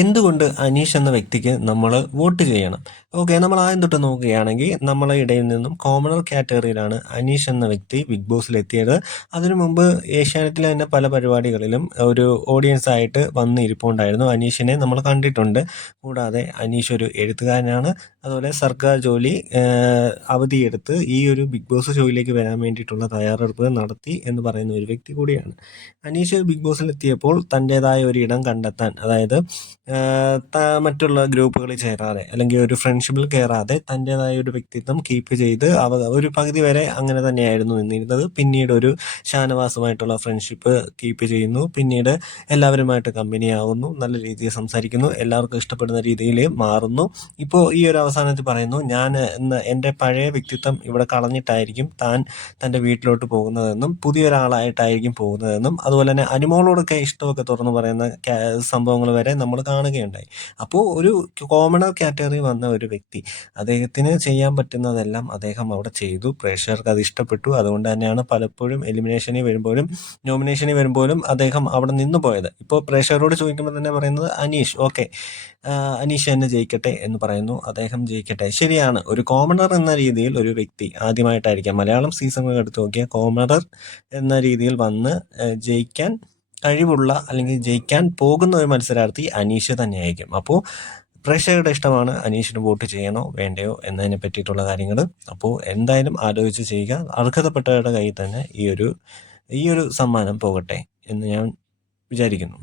എന്തുകൊണ്ട് അനീഷ് എന്ന വ്യക്തിക്ക് നമ്മൾ വോട്ട് ചെയ്യണം? ഓക്കെ, നമ്മൾ ആദ്യം തൊട്ട് നോക്കുകയാണെങ്കിൽ നമ്മളെ ഇടയിൽ നിന്നും കോമണർ കാറ്റഗറിയിലാണ് അനീഷ് എന്ന വ്യക്തി ബിഗ് ബോസിലെത്തിയത്. അതിനു മുമ്പ് ഏഷ്യാനെറ്റിലെ തന്നെ പല പരിപാടികളിലും ഒരു ഓഡിയൻസ് ആയിട്ട് വന്ന് ഇരിപ്പുണ്ടായിരുന്നു. അനീഷിനെ നമ്മൾ കണ്ടിട്ടുണ്ട്. കൂടാതെ അനീഷ് ഒരു എഴുത്തുകാരനാണ്. അതുപോലെ സർക്കാർ ജോലി അവധിയെടുത്ത് ഈ ഒരു ബിഗ് ബോസ് ഷോയിലേക്ക് വരാൻ വേണ്ടിയിട്ടുള്ള തയ്യാറെടുപ്പ് നടത്തി എന്ന് പറയുന്ന ഒരു വ്യക്തി കൂടിയാണ്. അനീഷ് ബിഗ് ബോസിലെത്തിയപ്പോൾ തൻ്റെതായ ഒരു ഇടം കണ്ടെത്താൻ, അതായത് മറ്റുള്ള ഗ്രൂപ്പുകളിൽ ചേരാതെ അല്ലെങ്കിൽ ഒരു ഫ്രണ്ട്ഷിപ്പിൽ കയറാതെ തൻ്റെതായ ഒരു വ്യക്തിത്വം കീപ്പ് ചെയ്ത് ഒരു പകുതി വരെ അങ്ങനെ തന്നെയായിരുന്നു നിന്നിരുന്നത്. പിന്നീട് ഒരു ഷാനവാസുമായിട്ടുള്ള ഫ്രണ്ട്ഷിപ്പ് കീപ്പ് ചെയ്യുന്നു. പിന്നീട് എല്ലാവരുമായിട്ട് കമ്പനിയാവുന്നു, നല്ല രീതിയിൽ സംസാരിക്കുന്നു, എല്ലാവർക്കും ഇഷ്ടപ്പെടുന്ന രീതിയിൽ മാറുന്നു. ഇപ്പോൾ ഈ ഒരു അവസാനത്തിൽ പറയുന്നു, ഞാൻ എൻ്റെ പഴയ വ്യക്തിത്വം ഇവിടെ കളഞ്ഞിട്ടായിരിക്കും താൻ തൻ്റെ വീട്ടിലോട്ട് പോകുന്നതെന്നും പുതിയൊരാളായിട്ടായിരിക്കും പോകുന്നതെന്നും അതുപോലെ തന്നെ അനുമോളോടൊക്കെ ഇഷ്ടമൊക്കെ തുറന്നു പറയുന്ന സംഭവങ്ങൾ വരെ നമ്മൾ കാണുകയുണ്ടായി. അപ്പോൾ ഒരു കോമണർ കാറ്റഗറി വന്ന ഒരു വ്യക്തി, അദ്ദേഹത്തിന് ചെയ്യാൻ പറ്റുന്നതെല്ലാം അദ്ദേഹം അവിടെ ചെയ്തു. പ്രേക്ഷകർക്ക് അത് ഇഷ്ടപ്പെട്ടു. അതുകൊണ്ട് തന്നെയാണ് പലപ്പോഴും എലിമിനേഷനിൽ വരുമ്പോഴും നോമിനേഷനിൽ വരുമ്പോഴും അദ്ദേഹം അവിടെ നിന്ന് പോയത്. ഇപ്പോൾ പ്രേക്ഷകരോട് ചോദിക്കുമ്പോൾ തന്നെ പറയുന്നത് അനീഷ്, ഓക്കെ, അനീഷ് തന്നെ ജയിക്കട്ടെ എന്ന് പറയുന്നു. അദ്ദേഹം ജയിക്കട്ടെ, ശരിയാണ്. ഒരു കോമണർ എന്ന രീതിയിൽ ഒരു വ്യക്തി ആദ്യമായിട്ടായിരിക്കാം മലയാളം സീസണുകൾ എടുത്തു നോക്കിയ കോമണർ എന്ന രീതിയിൽ വന്ന് ജയിക്കാൻ കഴിവുള്ള അല്ലെങ്കിൽ ജയിക്കാൻ പോകുന്ന ഒരു മത്സരാർത്ഥി അനീഷ് തന്നെയായിരിക്കും. അപ്പോൾ പ്രേക്ഷകരുടെ ഇഷ്ടമാണ് അനീഷിന് വോട്ട് ചെയ്യണോ വേണ്ടയോ എന്നതിനെ പറ്റിയിട്ടുള്ള കാര്യങ്ങൾ. അപ്പോൾ എന്തായാലും ആലോചിച്ച് ചെയ്യുക. അർഹതപ്പെട്ടവരുടെ കയ്യിൽ തന്നെ ഈ ഒരു സമ്മാനം പോകട്ടെ എന്ന് ഞാൻ വിചാരിക്കുന്നു.